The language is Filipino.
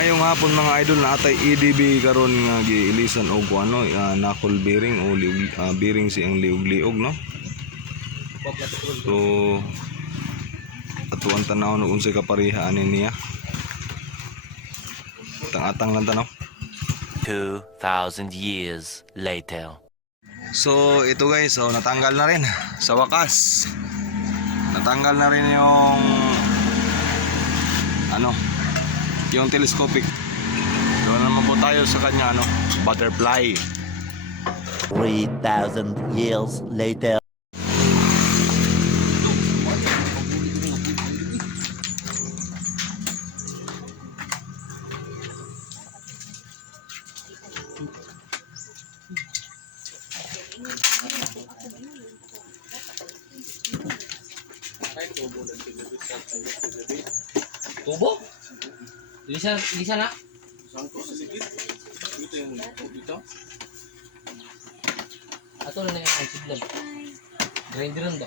Maayong hapon mga idol, na atay EDB karon nga giilisan og ano, knuckle bearing o bearing siyang liog-liog, no. So atuan tanaw no unsay kapareha ani niya. Atang-atang lang tanaw. 2,000 years later. So ito guys, so natanggal na rin sa wakas. Natanggal na rin yung ano, yung telescopic. Doon naman po tayo sa kanya ano, butterfly. 3,000 years later. Tubo? Lisa na? Ato na nga ang sidlan. Grinder daw.